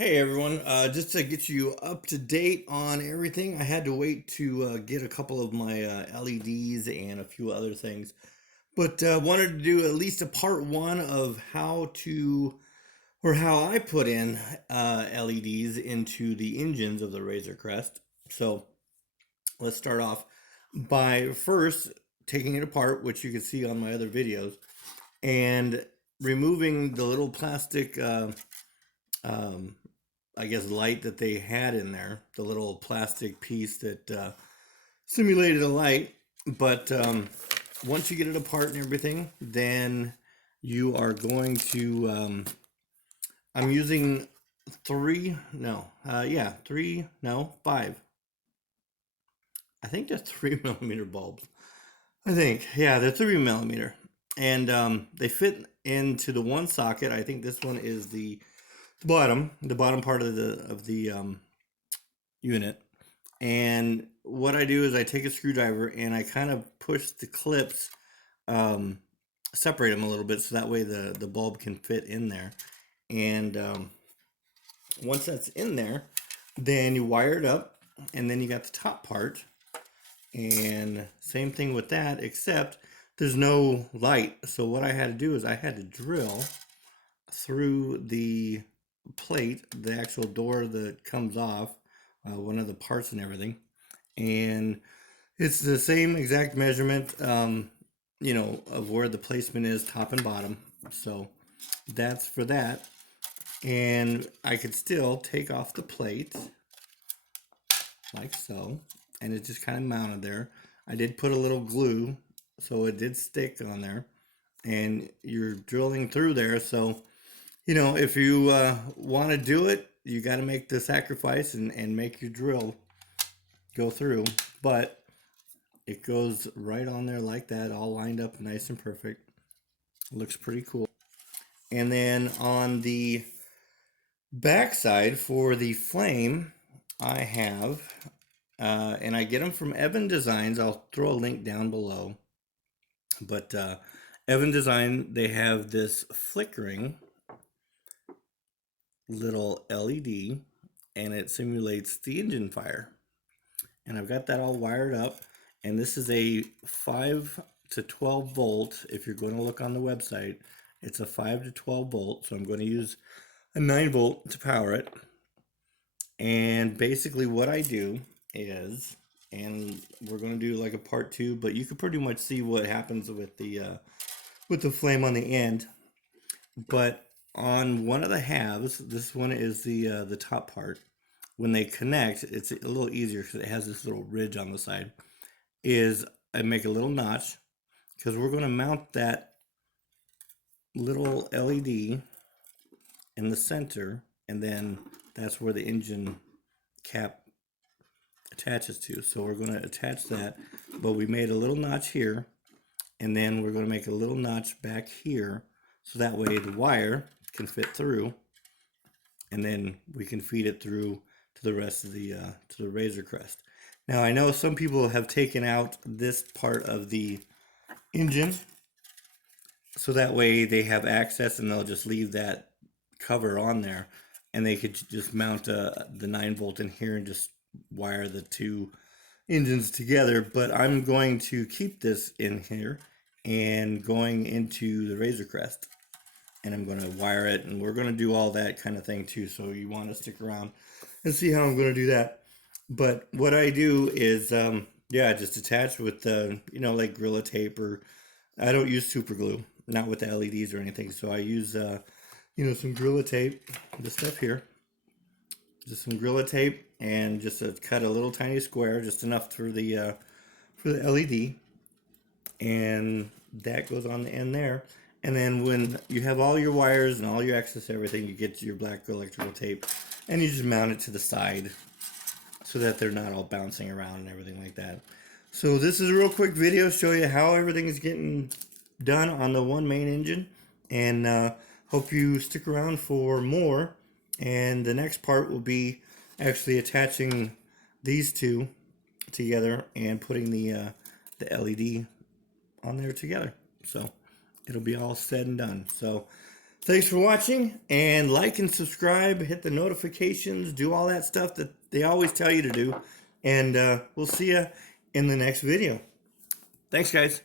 Hey everyone, just to get you up to date on everything, I had to wait to get a couple of my LEDs and a few other things, but wanted to do at least a part one of how to, or how I put in LEDs into the engines of the Razor Crest. So let's start off by first taking it apart, which you can see on my other videos, and removing the little plastic um, I guess, light that they had in there, the little plastic piece that simulated a light. But once you get it apart and everything, then you are going to. I'm using five. I think they're 3 millimeter bulbs. I think, yeah, they're 3 millimeter, and they fit into the one socket. I think this one is the bottom part of the unit. And what I do is I take a screwdriver and I kind of push the clips, um, separate them a little bit so that way the bulb can fit in there. And once that's in there, then you wire it up, and then you got the top part. And same thing with that, except there's no light. So what I had to do is I had to drill through the plate, the actual door that comes off, one of the parts and everything. And it's the same exact measurement, of where the placement is, top and bottom. So that's for that. And I could still take off the plate like so, and it just kind of mounted there. I did put a little glue, so it did stick on there. And you're drilling through there, so if you want to do it, you got to make the sacrifice and make your drill go through. But it goes right on there like that, all lined up nice and perfect. Looks pretty cool. And then on the back side for the flame, I have, and I get them from Evan Designs. I'll throw a link down below. But Evan Design, they have this flickering little LED, and it simulates the engine fire. And I've got that all wired up, and this is a 5 to 12 volt. If you're going to look on the website, it's a 5 to 12 volt, so I'm going to use a 9 volt to power it. And basically what I do is, and we're going to do like a part two, but you can pretty much see what happens with the flame on the end. But on one of the halves, this one is the top part. When they connect, it's a little easier because it has this little ridge on the side. Is I make a little notch because we're going to mount that little LED in the center, and then that's where the engine cap attaches to. So we're going to attach that, but we made a little notch here, and then we're going to make a little notch back here, so that way the wire can fit through, and then we can feed it through to the rest of the to the Razor Crest. Now I know some people have taken out this part of the engine, so that way they have access and they'll just leave that cover on there, and they could just mount the 9 volt in here and just wire the two engines together. But I'm going to keep this in here and going into the Razor Crest, and I'm going to wire it, and we're going to do all that kind of thing too, so you want to stick around and see how I'm going to do that. But what I do is just attach with like Gorilla Tape, or I don't use super glue, not with the LEDs or anything, so I use some Gorilla Tape, this stuff here, just some Gorilla Tape, and just cut a little tiny square, just enough for the LED, and that goes on the end there. And then when you have all your wires and all your access, everything, you get your black electrical tape, and you just mount it to the side so that they're not all bouncing around and everything like that. So this is a real quick video, show you how everything is getting done on the one main engine, and hope you stick around for more. And the next part will be actually attaching these two together and putting the LED on there together. So it'll be all said and done. So Thanks for watching, and like and subscribe, hit the notifications, do all that stuff that they always tell you to do. And we'll see you in the next video. Thanks, guys.